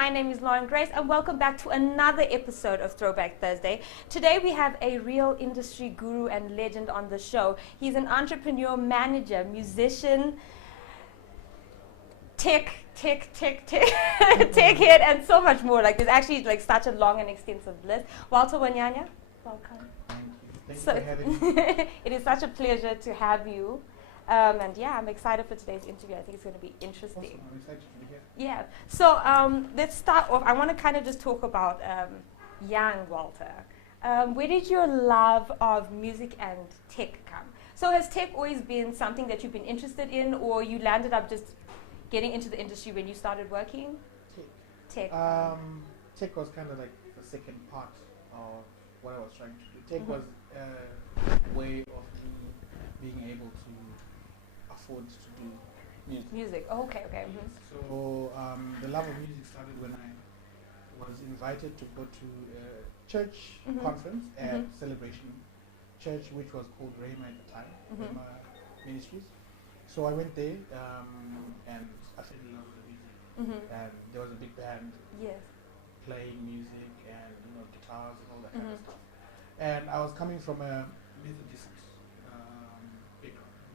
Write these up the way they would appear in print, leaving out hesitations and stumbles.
My name is Lauren Grace, and welcome back to another episode of Throwback Thursday. Today we have a real industry guru and legend on the show. He's an entrepreneur, manager, musician, tech head, and so much more. Like, there's actually like such a long and extensive list. Walter Wanyanya, welcome. Thank you. Thank you for having me. It is such a pleasure to have you. And yeah, I'm excited for today's interview. I think it's going to be interesting. Awesome. I'm excited to be here. Yeah. So let's start off. I want to kind of just talk about young Walter. Where did your love of music and tech come? So has tech always been something that you've been interested in, or you landed up just getting into the industry when you started working? Tech. Tech. Tech was kind of like the second part of what I was trying to do. Tech was a way of me being able to afford to do music. Music. Oh, okay. So the love of music started when I was invited to go to a church conference at Celebration Church, which was called Rhema at the time, Rhema Ministries. So I went there and I fell in love with the music. And there was a big band playing music and guitars and all that kind of stuff. And I was coming from a Methodist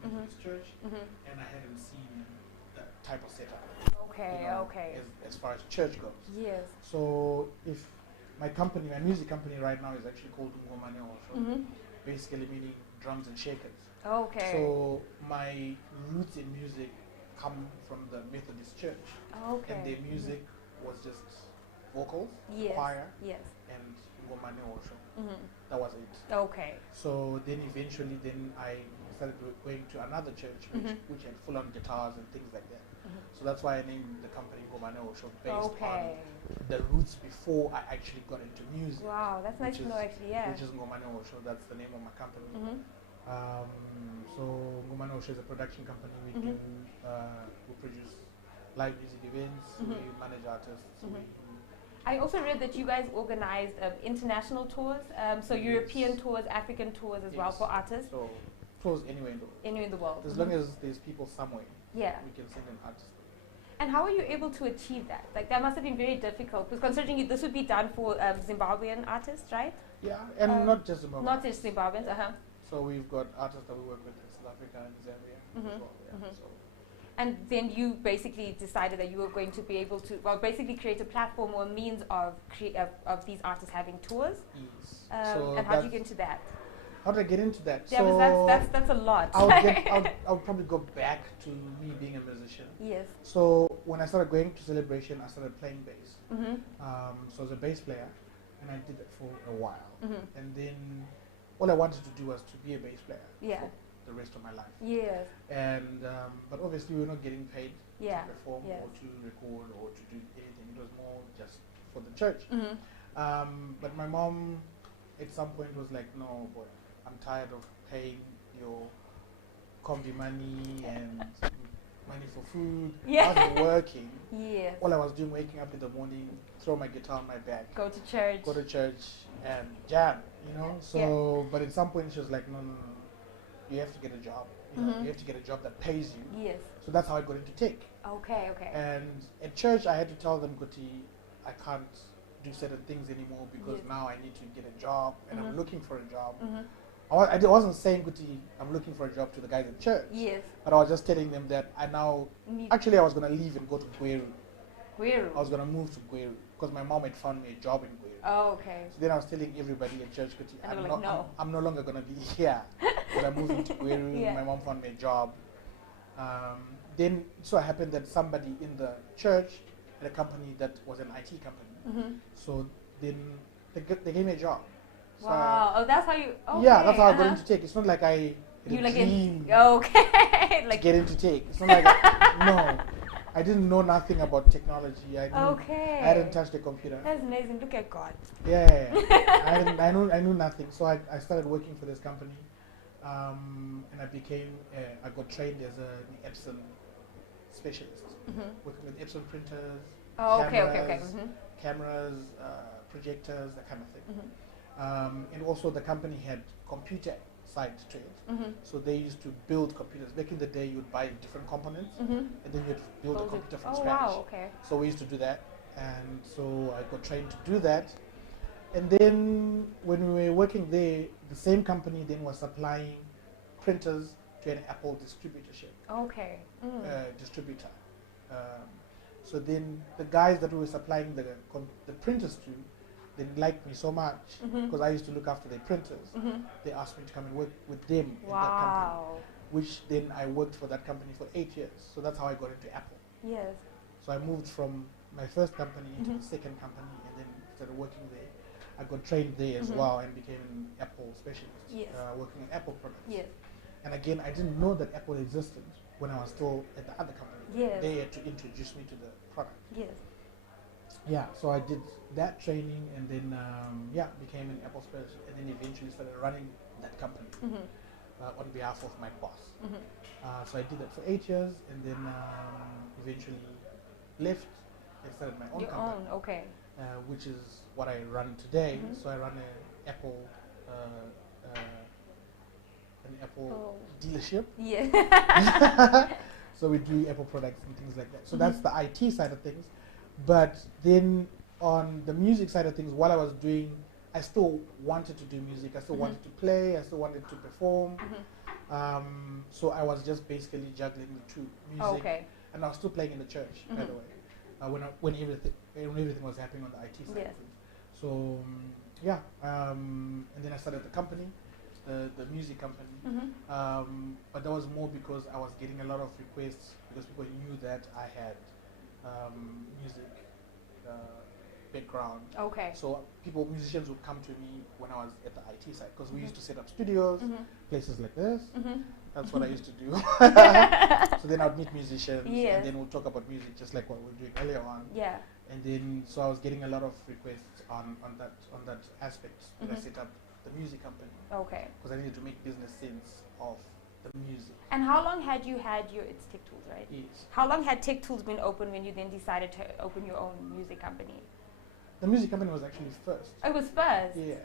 Methodist church, and I hadn't seen that type of setup. Okay. As far as church goes. Yes. So if my company, my music company right now is actually called Mtukudzi, basically meaning drums and shakers. Okay. So my roots in music come from the Methodist church. Okay. And their music was just vocals, choir, and ngomane osho. That was it. Okay. So then eventually I started going to another church which had full-on guitars and things like that. So that's why I named the company Ngomane Osho based on the roots before I actually got into music. Wow, that's nice to know actually, yeah. Which is Ngomane Osho, that's the name of my company. So Ngomane Osho is a production company. We produce live music events, we manage artists. I also read that you guys organized international tours, so European tours, African tours as well for artists. So tours anywhere in the world. Anywhere in the world. As long as there's people somewhere, we can send an artist. And how are you able to achieve that? Like, that must have been very difficult, because considering this would be done for Zimbabwean artists, right? Yeah, and not just Zimbabweans. Not just Zimbabweans, So we've got artists that we work with in South Africa and Zambia as well. So. And then you basically decided that you were going to be able to, basically create a platform or a means of these artists having tours. Yes. And how did you get into that? How did I get into that? Yeah, so that's a lot. I'll probably go back to me being a musician. Yes. So when I started going to Celebration, I started playing bass. So I was a bass player, and I did that for a while. And then all I wanted to do was to be a bass player. For the rest of my life. Yes. And but obviously we're not getting paid to perform or to record or to do anything. It was more just for the church. But my mom at some point was like, no, boy, I'm tired of paying your combi money and money for food. I wasn't working. All I was doing, waking up in the morning, throw my guitar on my back, go to church and jam, So but at some point she was like, no. You have to get a job. You have to get a job that pays you. Yes. So that's how I got into tech. Okay. And at church, I had to tell them, Guti, I can't do certain things anymore because now I need to get a job and I'm looking for a job. I wasn't saying, Guti, I'm looking for a job to the guys at church. Yes. But I was just telling them that I now, actually I was going to leave and go to Gweru. I was going to move to Gweru because my mom had found me a job in Gweru. Oh, okay. So then I was telling everybody at church, Guti, I'm no longer going to be here. But I moved into Gweru, my mom found me a job. Then it so happened that somebody in the church had a company that was an IT company. So then they gave me a job. So that's how you... Okay. Yeah, that's how I got into tech. It's not like I dreamed to get into tech. It's not like no. I didn't know nothing about technology. I hadn't touched a computer. That's amazing. Look at God. Yeah. I knew nothing. So I started working for this company. And I got trained as an Epson specialist, working with Epson printers, cameras, projectors, that kind of thing. And also the company had computer side to it. So they used to build computers. Back in the day, you'd buy different components and then you'd build a computer from scratch. Wow, okay. So we used to do that. and so I got trained to do that. And then when we were working there, the same company then was supplying printers to an Apple distributorship. Okay. Distributor. So then the guys that we were supplying the printers to, they liked me so much because I used to look after their printers. They asked me to come and work with them in that company, which then I worked for that company for 8 years. So that's how I got into Apple. Yes. So I moved from my first company into the second company and then started working there. I got trained there as well and became an Apple specialist, working on Apple products. Yes. And again, I didn't know that Apple existed when I was still at the other company. Yes. They had to introduce me to the product. Yes. Yeah, so I did that training and then, became an Apple specialist and then eventually started running that company on behalf of my boss. So I did that for 8 years and then eventually left and started my own company. Okay. Which is what I run today. So I run an Apple dealership. Yeah. So we do Apple products and things like that. So that's the IT side of things. But then on the music side of things, while I was doing, I still wanted to do music. I still wanted to play. I still wanted to perform. So I was just basically juggling the two, music, and I was still playing in the church, by the way, when everything was happening on the IT side of things. So and then I started the company, the music company. But that was more because I was getting a lot of requests because people knew that I had music background. Okay. So musicians would come to me when I was at the IT side because we used to set up studios, places like this. That's what I used to do. So then I would meet musicians and then we'll talk about music just like what we were doing earlier on. Yeah. And then so I was getting a lot of requests on that aspect when I set up the music company. Okay. Because I needed to make business sense of the music. And how long had you had it's Tech Tools, right? Yes. How long had Tech Tools been open when you then decided to open your own music company? The music company was actually first. Oh, it was first? Yeah.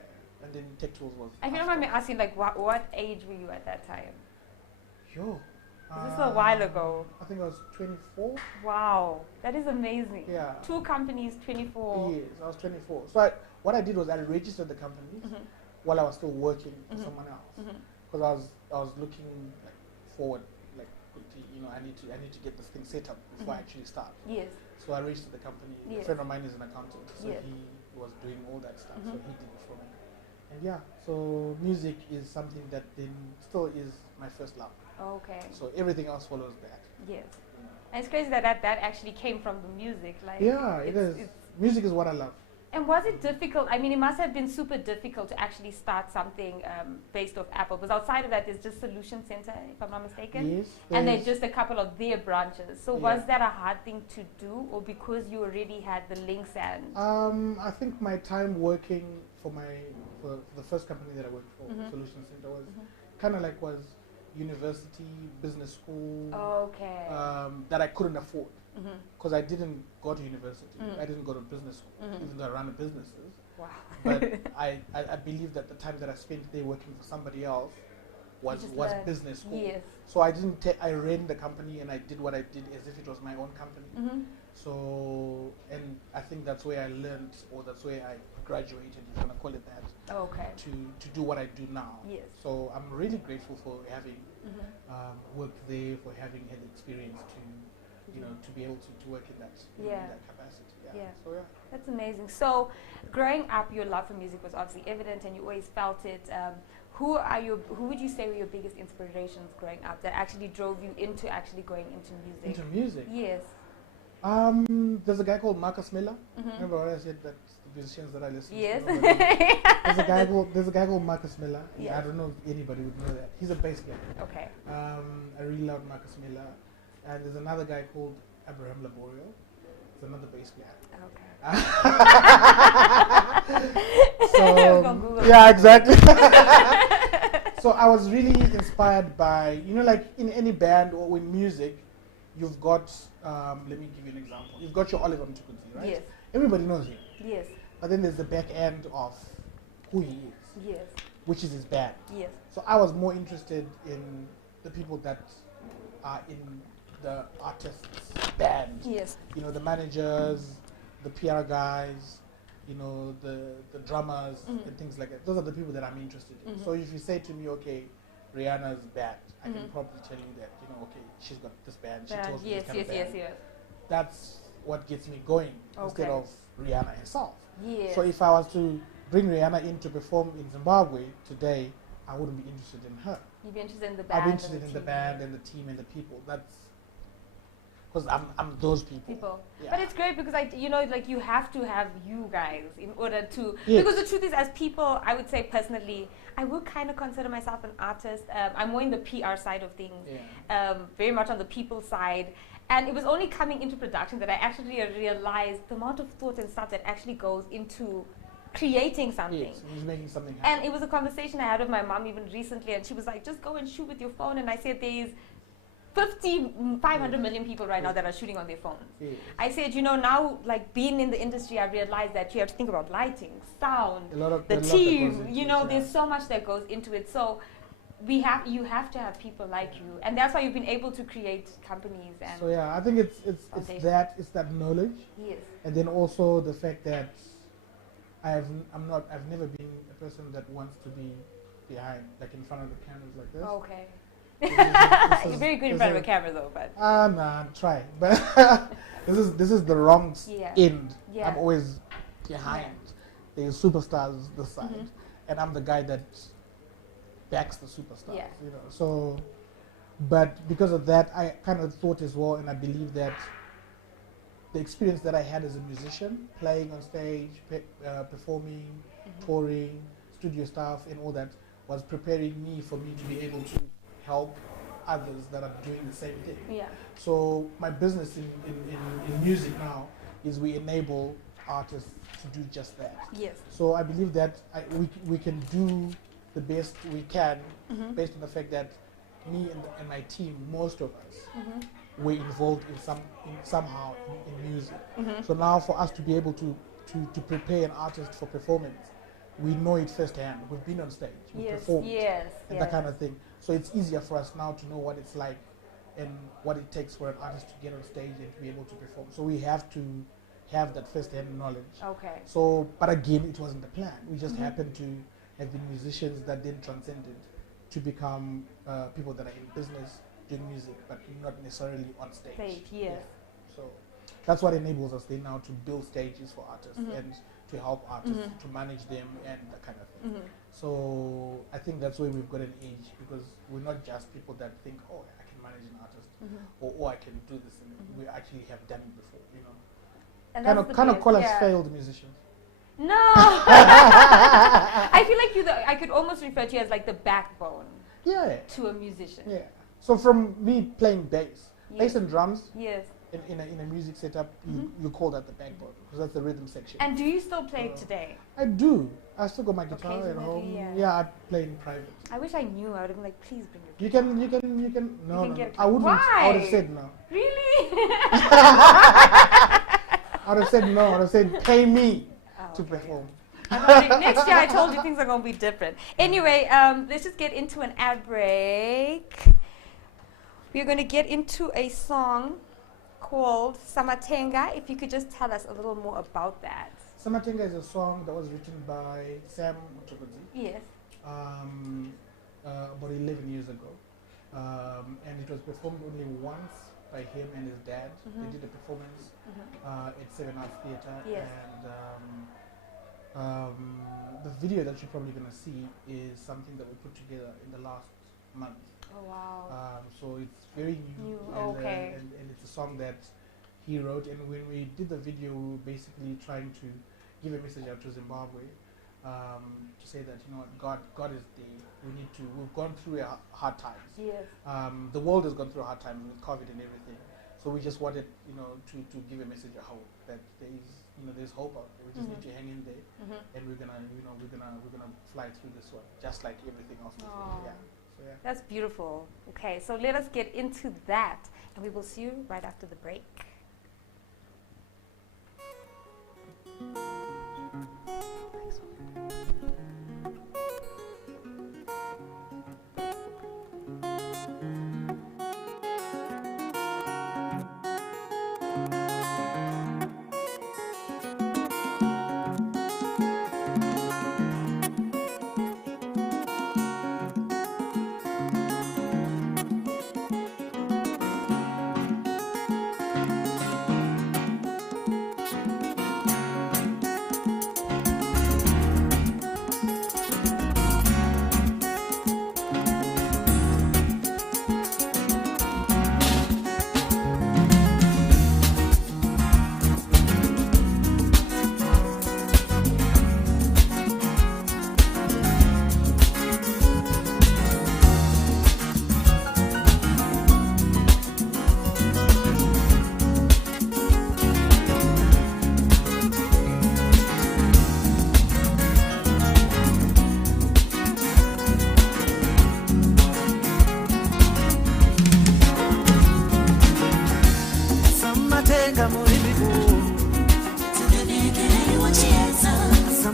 And then Tech Tools was If you don't mind me asking, like, what age were you at that time? Yo. This is a while ago. I think I was 24. Wow, that is amazing. Yeah. 2 companies, 24. Yes, I was 24. So what I did was I registered the companies while I was still working for someone else. Because I was looking forward, I need to get this thing set up before I actually start. Yes. So I registered the company. A friend of mine is an accountant, so he was doing all that stuff. So he did it for me. And so music is something that then still is my first love. Okay. So everything else follows that. Yes. And it's crazy that actually came from the music. Like, yeah, it is. Music is what I love. And was it difficult? I mean, it must have been super difficult to actually start something based off Apple. Because outside of that, there's just Solution Center, if I'm not mistaken. Yes. And there's just a couple of their branches. So was that a hard thing to do, or because you already had the links and? I think my time working for the first company that I worked for, Solution Center, was kind of like was university, business school. Okay. That I couldn't afford. Because I didn't go to university. I didn't go to business school, even though I ran businesses. Wow. But I believe that the time that I spent there working for somebody else was business school. Yes. So I didn't I ran the company and I did what I did as if it was my own company. So, and I think that's where I learned, or that's where I graduated, if you want to call it that. Okay. To do what I do now. Yes. So I'm really grateful for having worked there, for having had the experience to be able to work in that capacity. Yeah. So that's amazing. So growing up, your love for music was obviously evident, and you always felt it. Who would you say were your biggest inspirations growing up that actually drove you into actually going into music? Into music? Yes. There's a guy called Marcus Miller. Remember what I said, that the musicians that I listen to? Yes. There's a guy called Marcus Miller. Yes. I don't know if anybody would know that. He's a bass player. Okay. I really love Marcus Miller. And there's another guy called Abraham Laborio. He's another bass player. Okay. So yeah, exactly. So I was really inspired by, like in any band or in music, you've got, let me give you an example. You've got your Oliver Mtukudzi, right? Yes. Everybody knows him. Yes. But then there's the back end of who he is. Yes. Which is his band. Yes. So I was more interested in the people that are in the artist's band. Yes. The managers, the PR guys, the drummers and things like that. Those are the people that I'm interested in. So if you say to me, okay, Rihanna's band, I can probably tell you that, okay, she's got this band, she tells me this kind of band. Yes. That's what gets me going instead of Rihanna herself. Yes. So if I was to bring Rihanna in to perform in Zimbabwe today, I wouldn't be interested in her. You'd be interested in the band. I'd be interested in the band and the team and the people. That's because I'm those people. Yeah. But it's great because you have to have you guys in order to. Yes. Because the truth is, as people, I would say personally, I would kind of consider myself an artist. I'm more in the PR side of things, very much on the people side. And it was only coming into production that I actually realized the amount of thought and stuff that actually goes into creating something. Yes, he's making something happen. And it was a conversation I had with my mom even recently, and she was like, just go and shoot with your phone. And I said, there's 500 million people right now that are shooting on their phones. Yes. I said, now, like being in the industry, I realized that you have to think about lighting, sound, the team, there's so much that goes into it. So you have to have people like you, and that's why you've been able to create companies. And so I think it's that knowledge. Yes. And then also the fact that I've never been a person that wants to be behind, like in front of the cameras like this. Okay. You're very good in front of a camera though, but nah, try. But this is the wrong end. Yeah. I'm always behind. Yeah. There's superstars this side, and I'm the guy that backs the superstars. Yeah. So, but because of that, I kind of thought as well, and I believe that the experience that I had as a musician, playing on stage, performing, touring, studio stuff, and all that, was preparing me for me to be able to help others that are doing the same thing. Yeah. So my business in music now is we enable artists to do just that. Yes. So I believe that we can do the best we can based on the fact that me and my team, most of us, were involved somehow in music. So now for us to be able to prepare an artist for performance, we know it firsthand. We've been on stage, we performed, and that kind of thing. So it's easier for us now to know what it's like and what it takes for an artist to get on stage and to be able to perform. So we have to have that first-hand knowledge. Okay. So, but again, it wasn't the plan. We just happened to have been musicians that then transcended to become people that are in business doing music, but not necessarily on stage. Yes. So that's what enables us then now to build stages for artists and to help artists to manage them and that kind of thing. So I think that's where we've got an edge, because we're not just people that think, oh, I can manage an artist, or I can do this. And we actually have done it before, And kind of call us failed musicians. No, I feel like I could almost refer to you as like the backbone. To a musician. Yeah. So from me playing bass and drums. Yes. In a music setup, you call that the backbone, because that's the rhythm section. And do you still play today? I do. I still got my guitar at home. Yeah, I play in private. I wish I knew. I would have been like, please bring You your can. No. I wouldn't. Why? I would have said no. Really? I would have said no. I would have said, pay me to perform. Next year, I told you things are going to be different. Anyway, let's just get into an ad break. We're going to get into a song called Samatenga. If you could just tell us a little more about that. Samatenga is a song that was written by Mtukudzi. Yes. About 11 years ago. And it was performed only once by him and his dad. They did a performance at 7 Arts Theatre. Yes. And the video that you're probably going to see is something that we put together in the last month. Oh, wow. So it's very new. And it's a song that he wrote. And when we did the video, we were basically trying to give a message out to Zimbabwe to say that, God is there. We've gone through hard times. Yes. The world has gone through a hard time with COVID and everything. So we just wanted, to give a message of hope, that there's hope out there. We just need to hang in there, and we're gonna fly through this one, just like everything else. Yeah. That's beautiful. Okay, so let us get into that, and we will see you right after the break.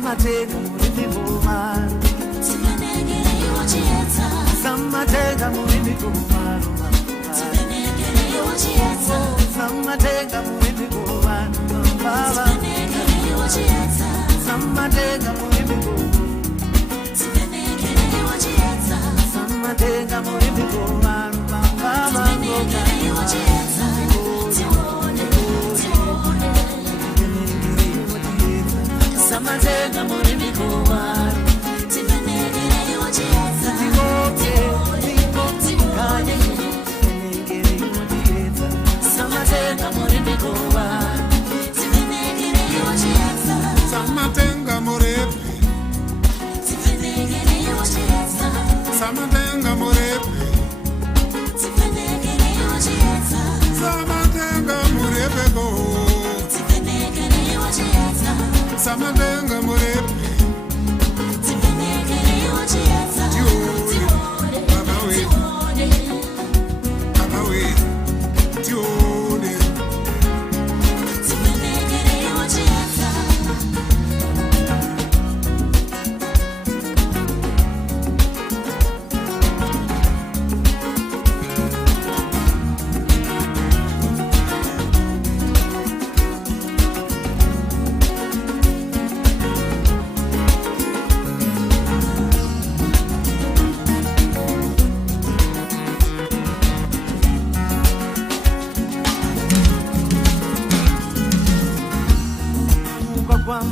Samatenga murimi kumaro. Tivenegere iwochieta. Samatenga murimi kumaro. Tivenegere iwochieta. Samatenga murimi kumaro. Tivenegere iwochieta. Samatenga murimi kumaro. Tivenegere iwochieta. Samatenga murimi kumaro. Tivenegere iwochieta. Samatenga murimi kumaro. Tivenegere iwochieta. Samatenga murimi kumaro. Tivenegere iwochieta. Samatenga murimi. Tivenegere iwochieta. Samatenga murimi. Tivenegere iwochieta. Samatenga murimi go. Tivenegere iwochieta. Samatenga murimi. Tivenegere iwochieta. Baba we. Baba we. Tione. Tivenegere iwochieta.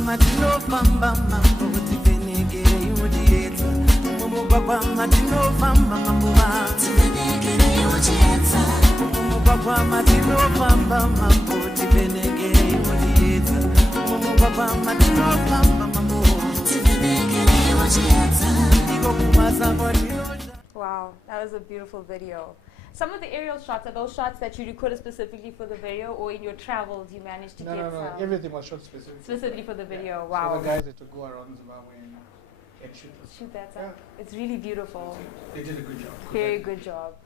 Matino famba mambo tivenegere iwochieta. Mumugwagwa matino famba mambo tivenegere iwochieta. Mumugwagwa matino famba mambo tivenegere iwochieta. Mumugwagwa matino famba mambo tivenegere iwochieta. Wow, that was a beautiful video. Some of the aerial shots, are those shots that you recorded specifically for the video, or in your travels you managed to get some? No, everything was shot specifically For the video. Yeah. Wow. So the guys had to go around Zimbabwe and shoot that stuff. Yeah. It's really beautiful. They did a good job. Very good job.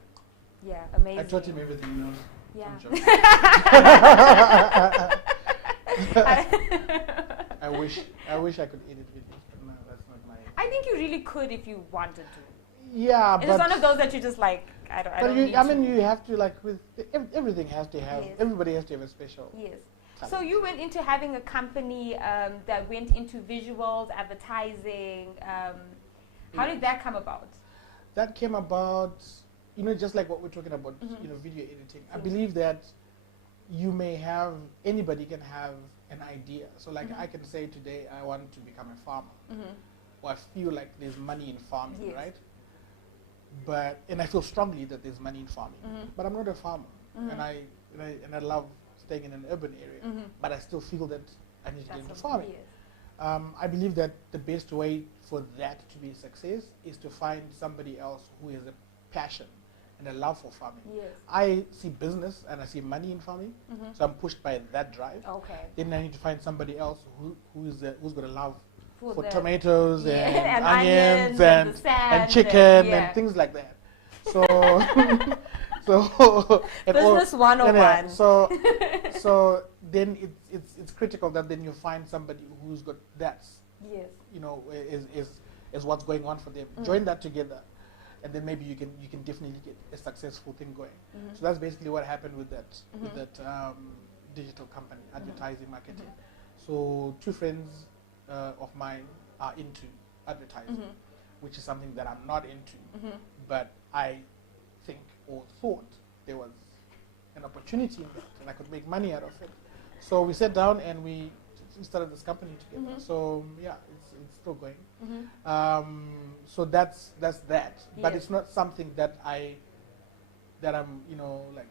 Yeah, amazing. I taught him everything he knows. Yeah. I wish I could edit videos, but no, that's not my. I think you really could if you wanted to. Yeah, it's one of those that you just like. I don't need I mean, you have to like with everything has to have. Yes. Everybody has to have a special. Yes. Talent. So you went into having a company that went into visuals, advertising. How did that come about? That came about, just like what we're talking about, video editing. I believe that anybody can have an idea. So like I can say today I want to become a farmer, or I feel like there's money in farming, right? And I feel strongly that there's money in farming, but I'm not a farmer, and I love staying in an urban area, but I still feel that I need to get into farming. I believe that the best way for that to be a success is to find somebody else who has a passion and a love for farming. Yes. I see business and I see money in farming, so I'm pushed by that drive. Okay. Then I need to find somebody else who's got a love for the tomatoes and onions and chicken and things like that. So, business 101. So then it's critical that then you find somebody who's got that. Yes. Is what's going on for them. Join that together, and then maybe you can definitely get a successful thing going. So that's basically what happened with that digital company, advertising, marketing. So two friends of mine are into advertising, which is something that I'm not into, but I think or thought there was an opportunity in that and I could make money out of it. So we sat down and we started this company together. So yeah, it's still going. So that's that. But it's not something that I'm like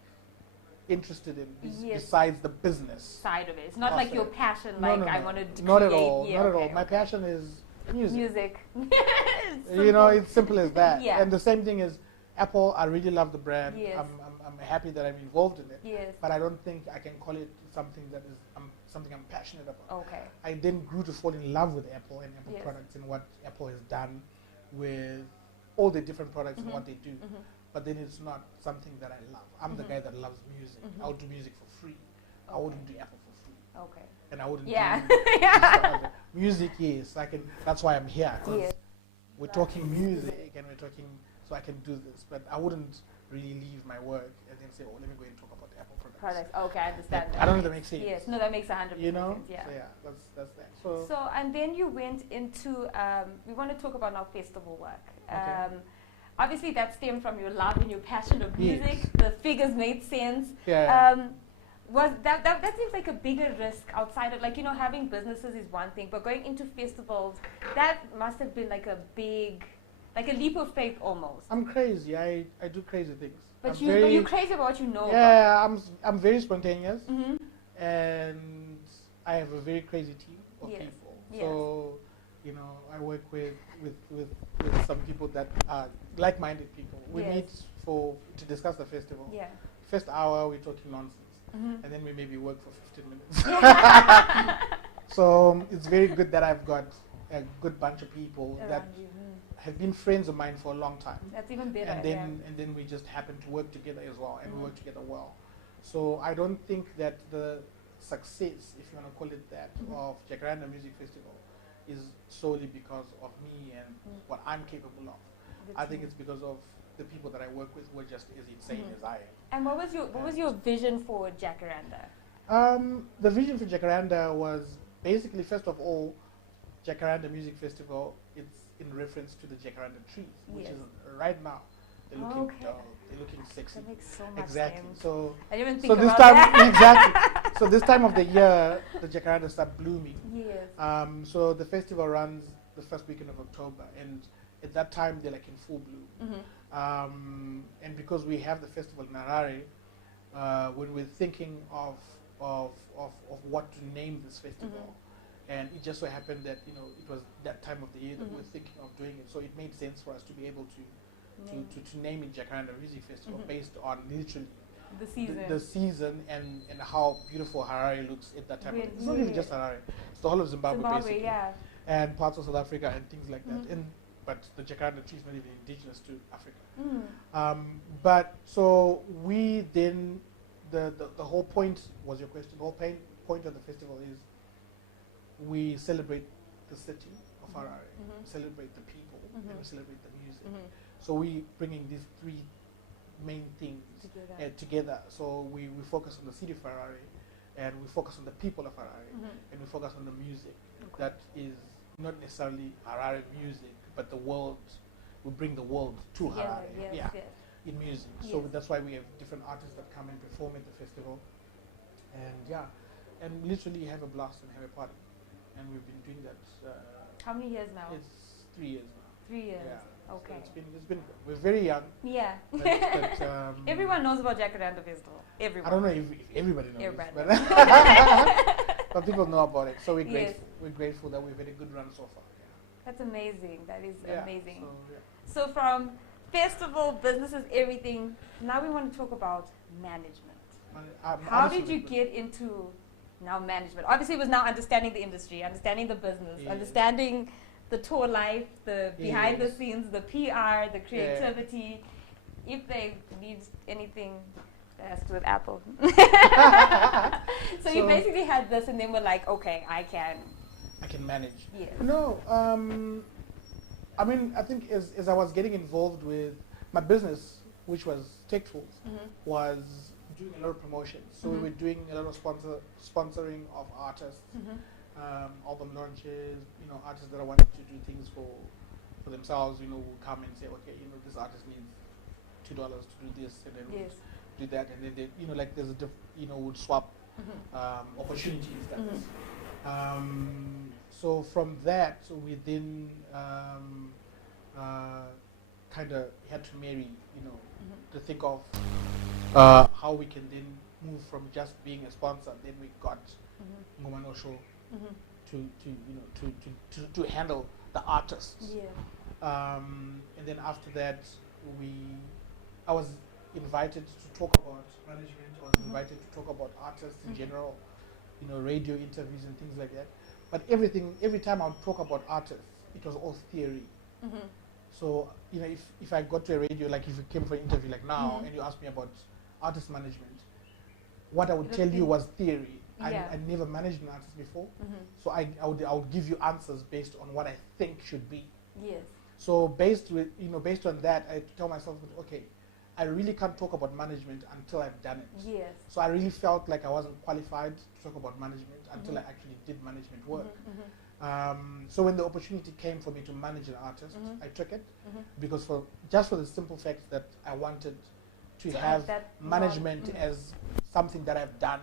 interested in besides the business side of it. It's not like your passion. No. I wanted to not create. at all. Yeah, not at all. My passion is music. It's it's simple as that. Yeah. And the same thing is Apple. I really love the brand. Yes. I'm happy that I'm involved in it. Yes. But I don't think I can call it something that is something I'm passionate about. Okay. I then grew to fall in love with Apple and Apple Yes. products and what Apple has done with all the different products and what they do. But then it's not something that I love. I'm the guy that loves music. I would do music for free. I wouldn't do Apple for free. Okay. And I wouldn't Yeah. do music, yes. I can. That's why I'm here. 'Cause Yes. we're talking music and we're talking, so I can do this. But I wouldn't really leave my work and then say, oh, let me go and talk about Apple products. Products. Okay, I understand. I don't know if that makes sense. Yes. No, that makes 100% You know? sense. Yeah. So yeah, that's that. So, And then you went into, we want to talk about now festival work. Okay. Obviously, that stemmed from your love and your passion of music. Yes. The figures made sense. yeah. Was that seems like a bigger risk outside of, like, you know, having businesses is one thing, but going into festivals, that must have been like a big, like a leap of faith almost. I'm crazy. I do crazy things. But you're crazy about what you know. Yeah, I'm very spontaneous, Mm-hmm. and I have a very crazy team of Yes. people. Yes. So, you know, I work with some people that are like-minded people. We Yes. meet to discuss the festival. Yeah. First hour, we're talking nonsense. Mm-hmm. And then we maybe work for 15 minutes. So it's very good that I've got a good bunch of people that Around you. have been friends of mine for a long time. That's even better. And then we just happen to work together as well, and we work together well. So I don't think that the success, if you want to call it that, of Jacaranda Music Festival is solely because of me and what I'm capable of. I think it's because of the people that I work with who are just as insane as I am. And what was your vision for Jacaranda? The vision for Jacaranda was basically, first of all, Jacaranda Music Festival, it's in reference to the Jacaranda trees, which Yes. is right now. They're looking Okay. dull, they're looking sexy. That makes so much Exactly. sense. So I didn't even so think this about time that. exactly. So this time of the year, the Jacaranda start blooming. Yes. So the festival runs the first weekend of October, and at that time they're like in full bloom. Mm-hmm. And because we have the festival in Harare, when we're thinking of what to name this festival, and it just so happened that, you know, it was that time of the year that we were thinking of doing it, so it made sense for us to be able to name it Jacaranda Music Festival based on literally The season. the season and how beautiful Harare looks at that time. Really? It's not even just Harare; it's the whole of Zimbabwe basically, yeah. and parts of South Africa and things like that. But the Jacaranda tree is not even indigenous to Africa. But so we then, the whole point was your question. The whole point of the festival is we celebrate the city of Harare, celebrate the people, and we celebrate the music. So we bringing these three main things together. So we focus on the city of Harare, and we focus on the people of Harare, and we focus on the music that is not necessarily Harare music, but the world. We bring the world to Harare, in music. So that's why we have different artists that come and perform at the festival, and literally have a blast and have a party. And we've been doing that. How many years now? It's 3 years now. 3 years. Yeah. Okay. So it's been. We're very young. Yeah. But, Everyone knows about Jacaranda Festival. Everyone. I don't know if everybody knows, Everybody. but people know about it. So we're Yes. grateful. We're grateful that we've had a good run so far. That's amazing. That is amazing. So, So from festival, businesses, everything, now we want to talk about management. How did you get into now management? Obviously, it was now understanding the industry, understanding the business, Yes. understanding the tour life, the behind the Yes. scenes, the PR, the creativity. If they need anything that has to do with Apple. So you basically had this and then were like, okay, I can manage. Yes. No, I mean, I think as I was getting involved with my business, which was Tech Tools, was doing a lot of promotions. So we were doing a lot of sponsoring of artists, album launches, you know, artists that are wanting to do things for themselves, you know, will come and say, okay, you know, this artist needs $2 to do this, and then we'll do that, and then they, you know, like there's would swap opportunities. So from that, we then kind of had to marry, you know, to think of how we can then move from just being a sponsor. Then we got Ngomano Show to handle the artists. And then after that, I was invited to talk about management. I was invited to talk about artists in general, you know, radio interviews and things like that. But every time I would talk about artists, it was all theory. So, you know, if I got to a radio, like if you came for an interview like now and you asked me about artist management, what I would tell you was theory. Yeah. I never managed an artist before, so I would give you answers based on what I think should be. Yes. So based on that, I tell myself, okay, I really can't talk about management until I've done it. Yes. So I really felt like I wasn't qualified to talk about management until I actually did management work. So when the opportunity came for me to manage an artist, I took it because for the simple fact that I wanted to have that management as something that I've done,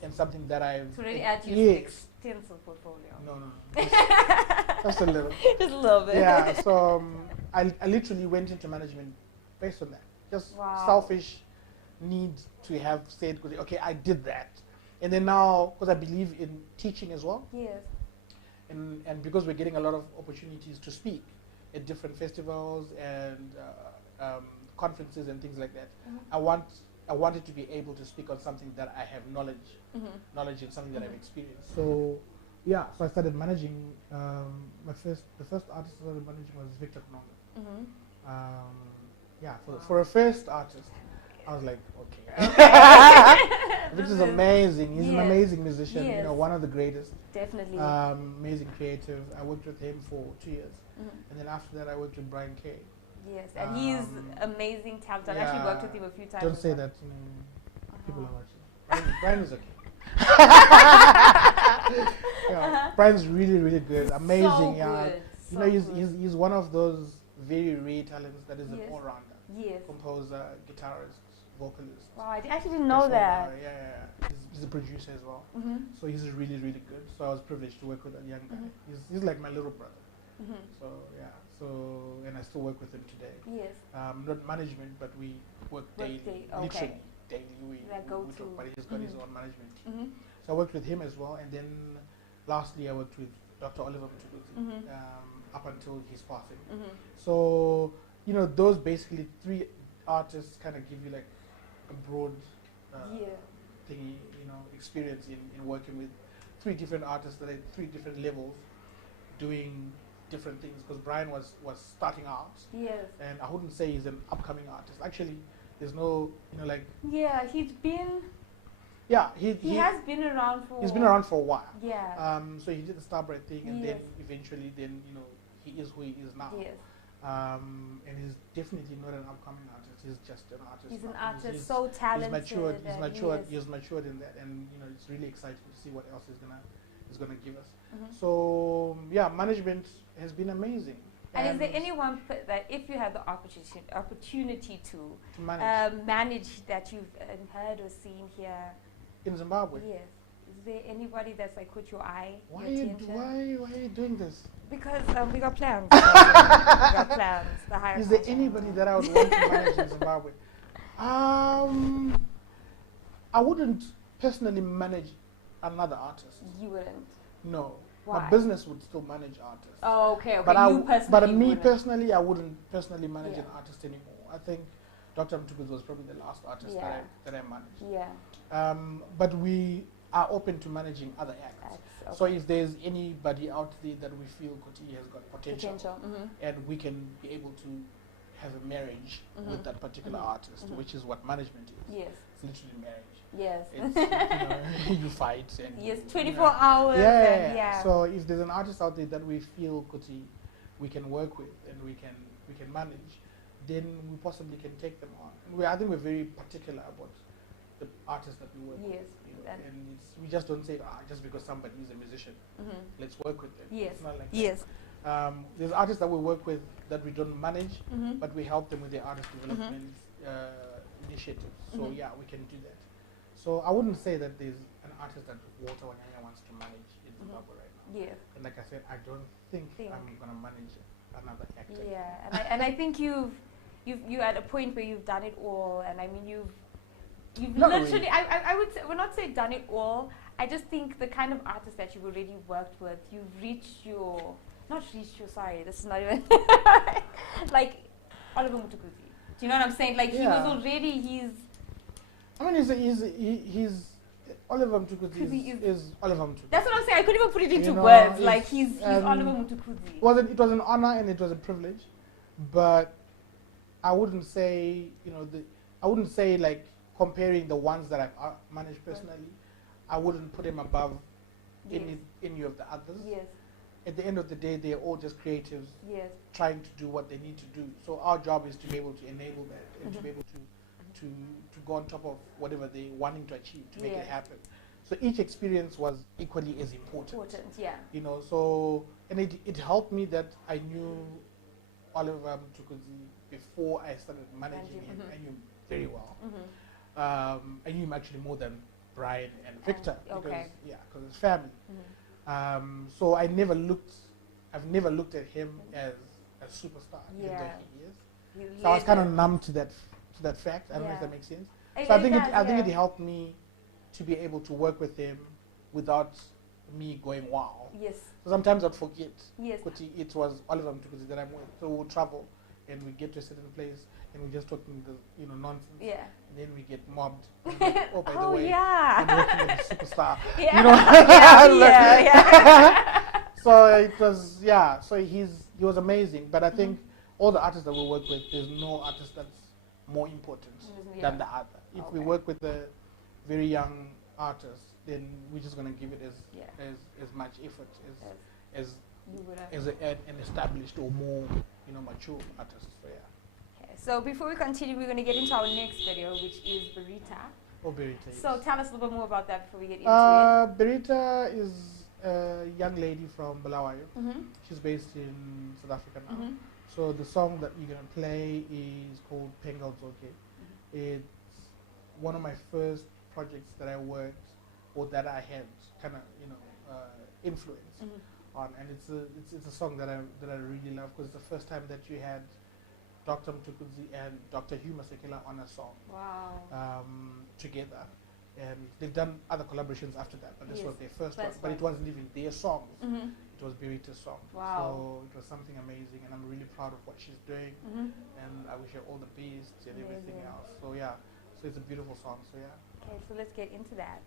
and something that I've to really add to your extensive portfolio. No, just a little. Just a little bit. Yeah. So I literally went into management based on that. Just selfish need to have said, okay, I did that, and then now because I believe in teaching as well. Yes. And because we're getting a lot of opportunities to speak at different festivals and conferences and things like that, I wanted to be able to speak on something that I have knowledge in, something that I've experienced. So yeah, so I started managing. The first artist I started managing was Victor Kononga. Yeah, for a first artist, I was like, okay, which is amazing. He's an amazing musician, one of the greatest. Definitely. Amazing creative. I worked with him for 2 years, and then after that, I worked with Brian Kay. Yes, and he's amazing talent. I've actually worked with him a few times. Don't say that. People are watching. Brian is okay. Brian's really, really good. Amazing. So good. He's one of those very rare talents that is an all-rounder. Yes. Composer, guitarist, vocalist. Wow, I actually didn't know that. Yeah. He's a producer as well. So he's really, really good. So I was privileged to work with a young guy. He's like my little brother. So yeah. And I still work with him today. Yes. Not management, but we work daily. Literally daily. We talk, but he's got his own management team. So I worked with him as well, and then lastly I worked with Dr. Oliver Mtukudzi up until his passing. So those basically 3 artists kind of give you like a broad thingy, experience in working with 3 different artists that at 3 different levels doing different things, because Brian was starting out. Yes. And I wouldn't say he's an upcoming artist. Actually, there's no, Yeah, he's been... Yeah, he has been around for... He's been around for a while. Yeah. So he did the Starbright thing, and then eventually, he is who he is now. Yes. And he's definitely not an upcoming artist. He's just an artist. He's an artist, so talented. He's matured in that, and it's really exciting to see what else he's gonna give us. So yeah, management has been amazing. And is there anyone that, if you had the opportunity to manage that you've heard or seen here in Zimbabwe? Yes. Is there anybody that's like caught your eye? Why are you doing this? Because we got plans. We got plans. Is there anybody that I would want to manage in Zimbabwe? I wouldn't personally manage another artist. You wouldn't? No. Why? My business would still manage artists. Oh, okay. But personally, I wouldn't personally manage an artist anymore. I think Dr. Mtukudzi was probably the last artist that I managed. Yeah. But we are open to managing other acts. Okay. So if there's anybody out there that we feel has got potential. And we can be able to have a marriage with that particular artist, which is what management is. Yes. It's literally marriage. Yes. It's, you fight. And, yes, 24 hours. Yeah. So if there's an artist out there that we feel we can work with and we can manage, then we possibly can take them on. I think we're very particular about the artists that we work with. And we just don't say, just because somebody is a musician, let's work with them. Yes. It's not like yes. There's artists that we work with that we don't manage, but we help them with their artist development initiatives. So yeah, we can do that. So I wouldn't say that there's an artist that Walter Wanyanya wants to manage in Zimbabwe right now. Yeah. And like I said, I don't think I'm gonna manage another actor. Yeah, and I think you're at a point where you've done it all, and I mean you've not literally really. I would say, well, not say done it all. I just think the kind of artist that you've already worked with, you've reached your sorry, this is not even like Oliver Mtukudzi. Do you know what I'm saying? Like he was already he's Oliver Mtukudzi is Oliver Mtukudzi. That's what I'm saying. I couldn't even put it into words. Like he's Oliver Mtukudzi. It was an honor and it was a privilege, but I wouldn't say like comparing the ones that I've managed personally, I wouldn't put him above Yes. any of the others. Yes. At the end of the day, they're all just creatives Yes. trying to do what they need to do. So our job is to be able to enable that and to be able to go on top of whatever they're wanting to achieve to make it Yes. happen. So each experience was equally as important. Important. Yeah. You know, so and it helped me that I knew Oliver Mtukudzi before I started managing him. I knew him very well. I knew him actually more than Brian and Victor okay. because it's family. So I've never looked at him as a superstar, even though he is. So I was kind of numb to that fact. I don't know if that makes sense. So I think it helped me to be able to work with him without me going wow. Yes. So sometimes I'd forget. Yes. It was Oliver Mtukudzi that I'm with. So we'll travel and we get to a certain place and we're just talking nonsense. Yeah. And then we get mobbed. Oh, by the way, yeah. I'm working with a superstar. Yeah. You know? yeah. So it was, so he was amazing. But I think all the artists that we work with, there's no artist that's more important than the other. If we work with a very young artist, then we're just going to give it as much effort as an established or more mature artist. So Okay. So before we continue, we're going to get into our next video, which is Berita. Oh, Berita. Yes. So tell us a little bit more about that before we get into it. Berita is a young lady from Bulawayo. She's based in South Africa now. So the song that you're going to play is called Penga Zoke. It's one of my first projects that I worked or that I had kind of influence on, and it's a song that I really love because it's the first time that you had Dr. Mtukudzi and Dr. Hugh Masekela on a song. Wow. Together, and they've done other collaborations after that, but this was their first one. But it wasn't even their songs; it was Berita's song. Wow. So it was something amazing, and I'm really proud of what she's doing, and I wish her all the best and everything else. So so it's a beautiful song. So Okay, so let's get into that.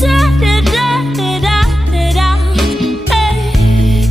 Da da da da da da, hey.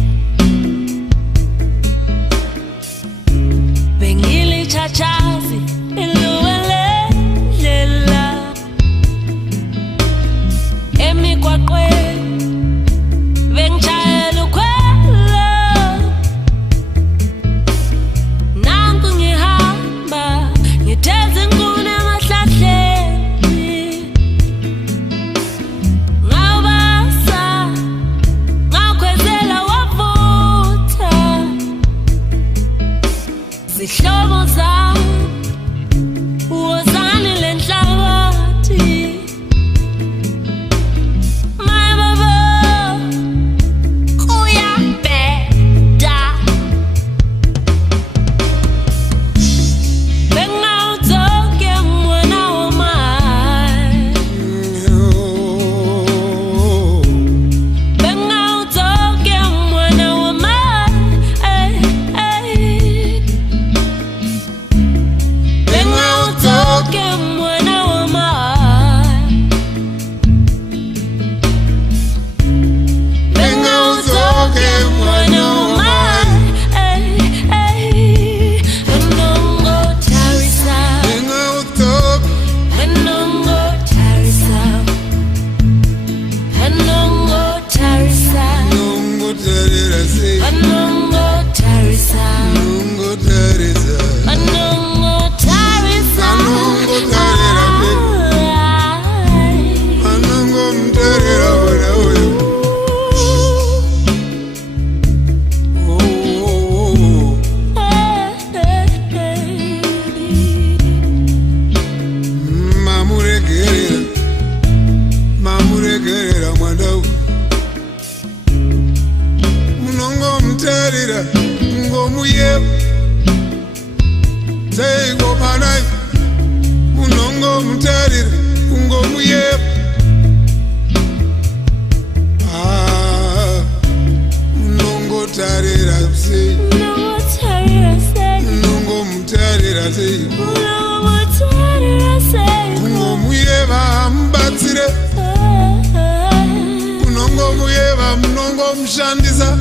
Shandisa.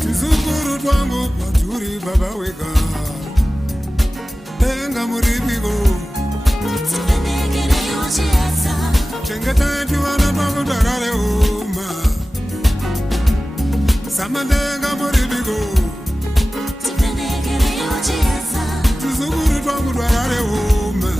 Tizukuru twangu paturi baba wega Tenga muribigo Chengeta tuwana twangu darare uma Samatenga muribigo Tizukuru twangu darare uma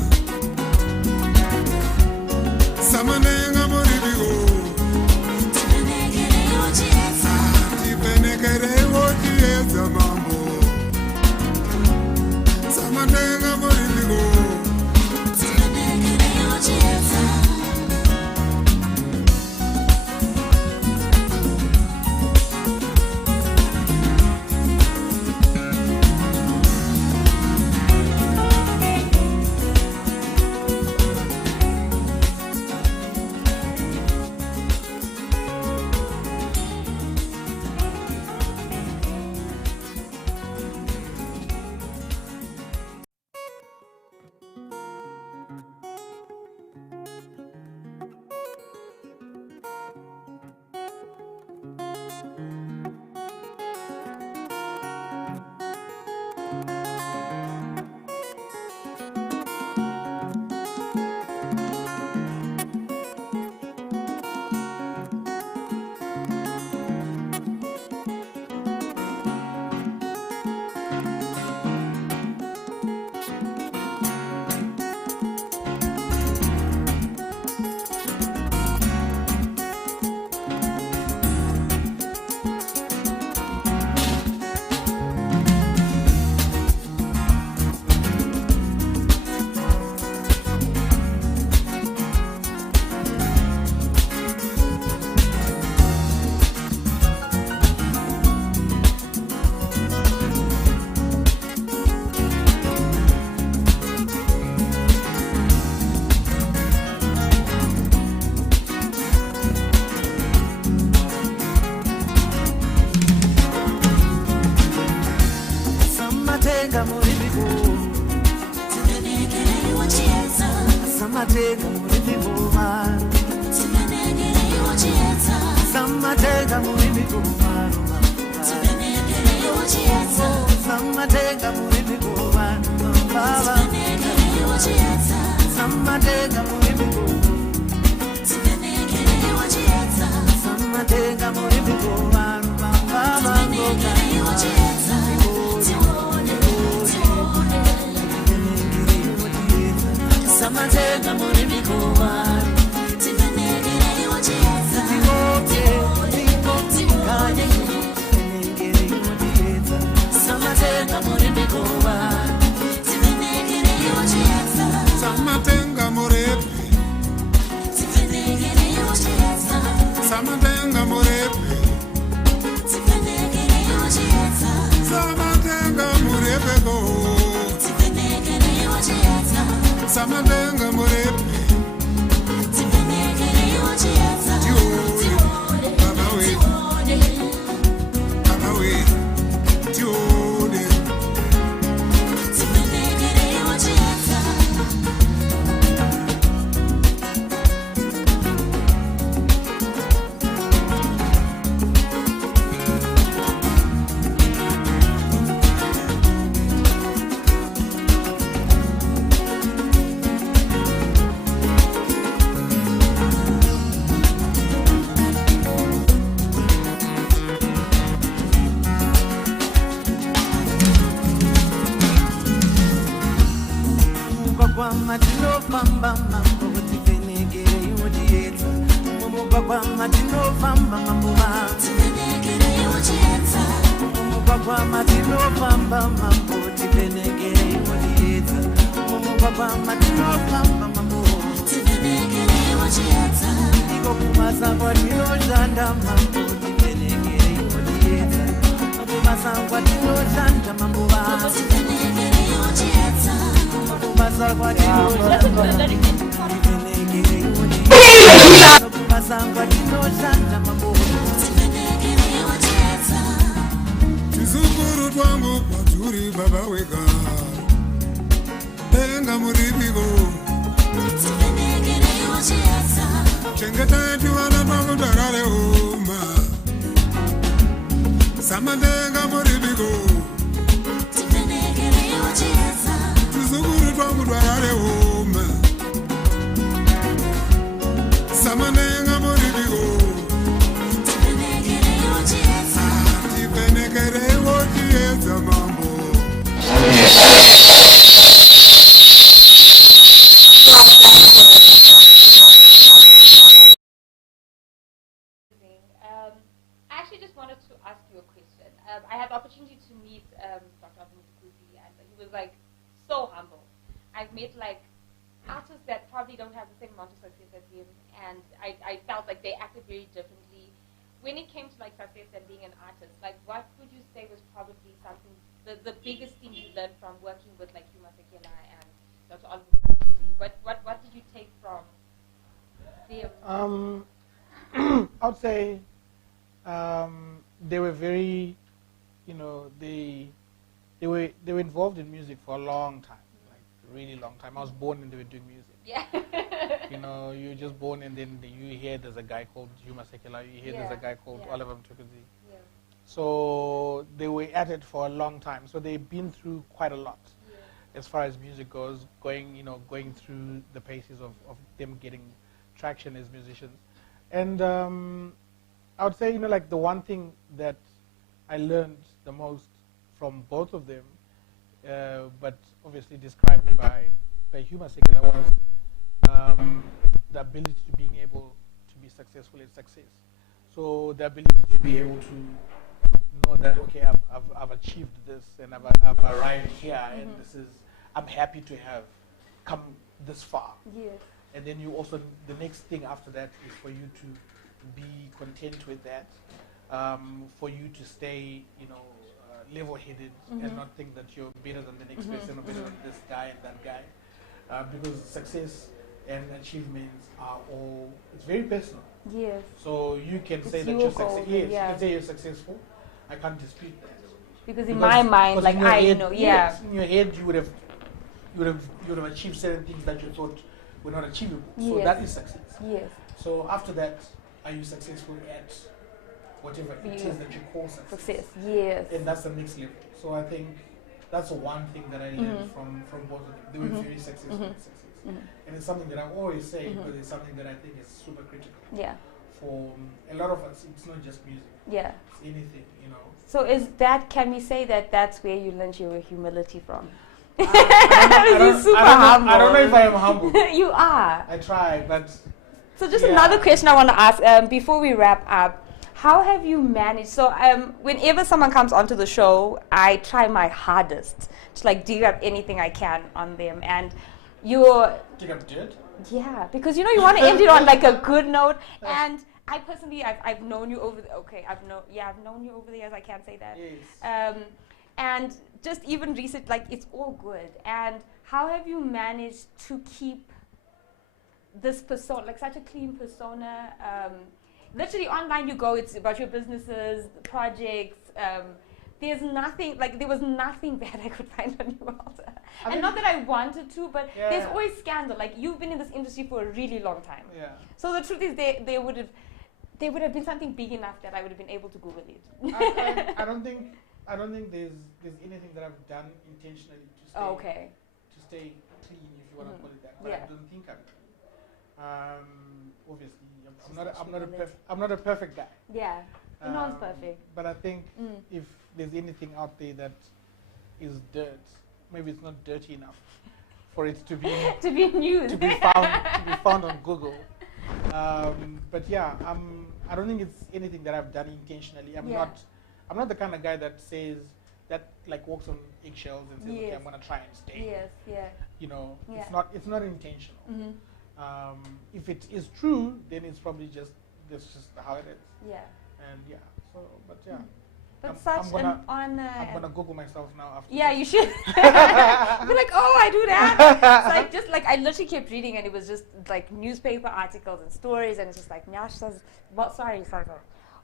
Samatenga muribigo, timenegere iwachieta. Samatenga muribigo, timenegere iwachieta. Samatenga muribigo, timenegere iwachieta. Samatenga muribigo, timenegere iwachieta. Samatenga muribigo, timenegere iwachieta. Samatenga muribigo, timenegere iwachieta. Samatenga muribigowa, timenegere iwachieta. Samatenga muribigowa, timenegere iwachieta. Samatenga murepe, timenegere iwachieta. Samatenga murepe, timenegere iwachieta. Samatenga murepe go, timenegere iwachieta. Samatenga murepe, timenegere iwachieta. Baba we, Tione. Timenegere iwachieta. Kwa matino famba mambo tivenegere iwachieta. Kwa matino famba mambo tivenegere iwachieta. Kwa matino famba mambo tivenegere iwachieta. Kwa matino famba mambo tivenegere iwachieta. Iko kumasa kwa tino janda mambo tivenegere iwachieta. Kumasa kwa tino janda mambo tivenegere iwachieta. Kumasa kwa tino janda tivenegere iwachieta. Kumasa kwa tino janda mambo tivenegere iwachieta. Tizukuru twangu paturi baba wega, tenga muribigo, tivenegere iwachieta. chengeta tuwana twangu tarare uma. Samatenga muribigo, tivenegere iwachieta. tizukuru twangu tarare uma. Samatenga muribigo, tivenegere iwachieta. tivenegere iwachieta mambo. I actually just wanted to ask you a question. I had the opportunity to meet Dr. Mtukudzi, and he was like so humble. I've met like artists that probably don't have the same amount of success as him, and I felt like they acted very differently. When it came to like success and being an artist, like what would you say was probably something, the biggest thing you learned from working with like Samatenga and Dr. Mtukudzi? What did you take from them? I would say they were very, they were involved in music for a long time, like a really long time. I was born and they were doing music. Yeah. You were just born and then you hear there's a guy called Samatenga, you hear there's a guy called Yeah. Oliver Mtukudzi. Yeah. So they were at it for a long time. So they've been through quite a lot as far as music goes, going through the paces of them getting traction as musicians. And I would say, like the one thing that I learned the most from both of them, but obviously described by Huma Sekela, was the ability to being able to be successful in success. So the ability to be able to know that, okay, I've achieved this and I've arrived here, and I'm happy to have come this far. Yes. And then you also, the next thing after that is for you to be content with that, for you to stay, level-headed and not think that you're better than the next person or better than this guy and that guy, because success and achievements are all, it's very personal. Yes. So you can say that your you're goal, successful. Yes, yeah. you can say you're successful. I can't dispute that. Because in my mind, like yes, in your head, you would have achieved certain things that you thought were not achievable. So that is success. Yes. So after that, are you successful at whatever it is that you call success? Yes. And that's the next level. So I think that's the one thing that I learned from both of them. They were very successful at success. And it's something that I always say, because it's something that I think is super critical. Yeah. For a lot of us, it's not just music. Yeah. It's anything, So can we say that that's where you learned your humility from? You're super humble. I don't know if I am humble. You are. I try, but... So just another question I want to ask before we wrap up. How have you managed? So whenever someone comes onto the show, I try my hardest to dig up anything I can on them. And dig up dirt? Yeah, because you want to end it on a good note. And I personally, I've known you over I've known you over the years. I can't say that. Yes. And just even recent, it's all good. And how have you managed to keep this persona, such a clean persona? Literally online you go, it's about your businesses, projects. There's nothing, there was nothing bad I could find on you, Walter. And not that I wanted to, but there's always scandal. You've been in this industry for a really long time. Yeah. So the truth is there would have been something big enough that I would have been able to Google it. I don't think there's anything that I've done intentionally to stay clean, if you want to call it that. But I don't think I've done. Obviously, I'm not a perfect guy. Yeah, no one's perfect. But I think if there's anything out there that is dirt, maybe it's not dirty enough for it to be to be news, to be found on Google. But yeah, I don't think it's anything that I've done intentionally. I'm not the kind of guy that says that walks on eggshells and says, okay, I'm gonna try and stay. Yes, yeah. It's not intentional. If it is true, then it's probably that's just how it is. Yeah. And yeah. So, but yeah. But such an honor. I'm gonna Google myself now after. Yeah, you should. Be I do that. It's I literally kept reading, and it was just newspaper articles and stories, and it's just Nyash says, sorry.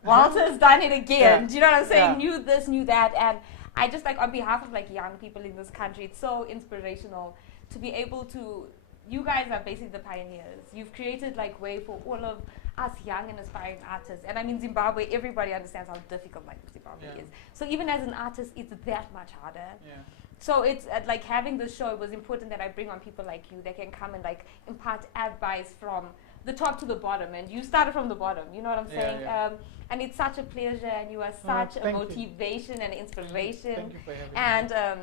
Walter's done it again. Do you know what I'm saying? Yeah. Knew this, knew that, and I just on behalf of young people in this country, it's so inspirational to be able to. You guys are basically the pioneers. You've created way for all of us young and aspiring artists. And I mean, Zimbabwe, everybody understands how difficult Zimbabwe is. So even as an artist, it's that much harder. Yeah. So it's having this show, it was important that I bring on people like you that can come and impart advice from the top to the bottom. And you started from the bottom, you know what I'm saying? Yeah. And it's such a pleasure, and you are such a motivation and inspiration. Thank you for having me.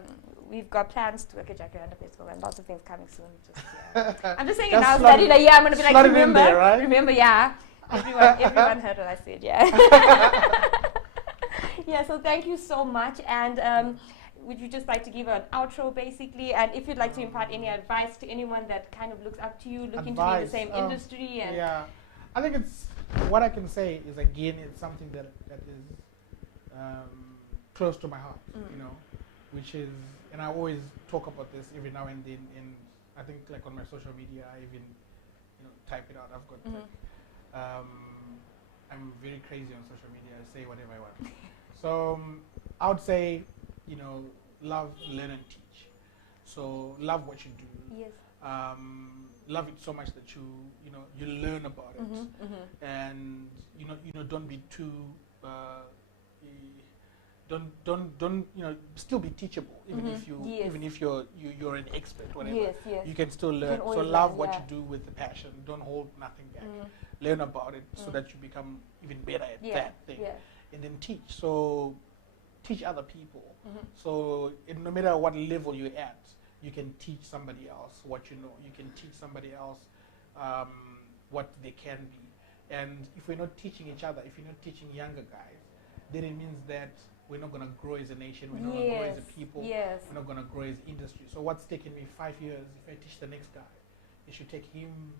We've got plans to work at Jacaranda Festival and lots of things coming soon. I'm just saying it Just now. So that I'm going to be remember, there, right? remember, yeah. Everyone heard what I said, yeah. Yeah, so thank you so much. And would you just like to give an outro, basically? And if you'd like to impart any advice to anyone that kind of looks up to you, looking to be in the same industry? And yeah, I think what I can say is, again, it's something that is close to my heart, which is, and I always talk about this every now and then, and I think on my social media, I even type it out. I've got I'm very crazy on social media. I say whatever I want. So I would say, love, learn, and teach. So love what you do. Yes. Love it so much that you learn about it, and don't be too don't still be teachable, even if you Yes. even if you're an expert, whatever. Yes, yes. You can still You learn. can So always love learn, what yeah. you do with the passion. Don't hold nothing back. Learn about it so that you become even better at Yeah, that thing, yeah. and then teach. So teach other people. So no matter what level you're at, you can teach somebody else what you know. You can teach somebody else what they can be. And if we're not teaching each other, if you're not teaching younger guys, then it means that we're not going to grow as a nation. We're not going to grow as a people. Yes. We're not going to grow as industry. So what's taken me 5 years, if I teach the next guy, it should take him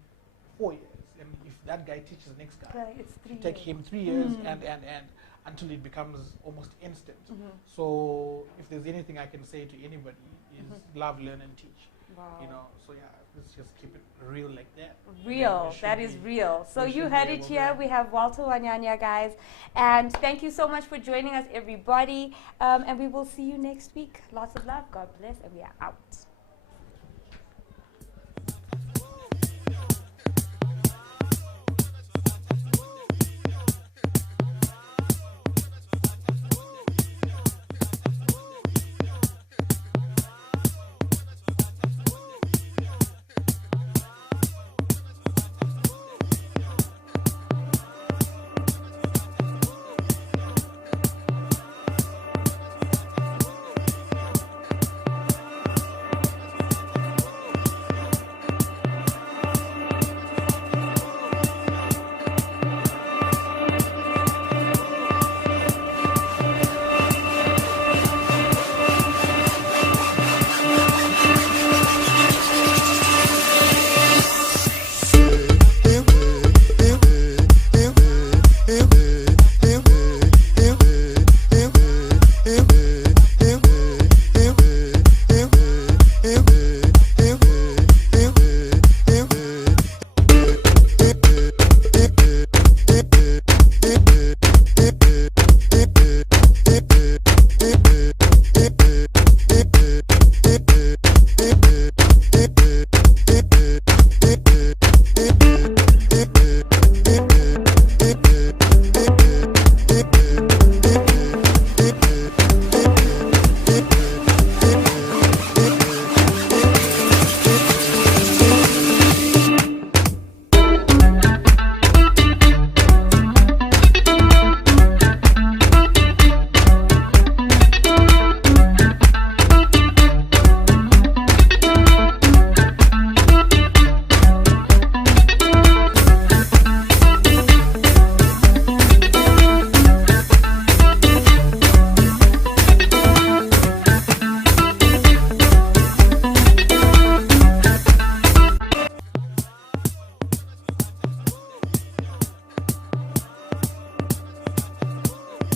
4 years. And if that guy teaches the next guy, Right, it's it 3 should take years. him 3 years and until it becomes almost instant. So if there's anything I can say to anybody is love, learn, and teach. Wow. So yeah, let's just keep it real like that. Real, Then that we is should real. So we you should heard be it able here. to- We have Walter Wanyanya, guys. And thank you so much for joining us, everybody. And we will see you next week. Lots of love. God bless. And we are out.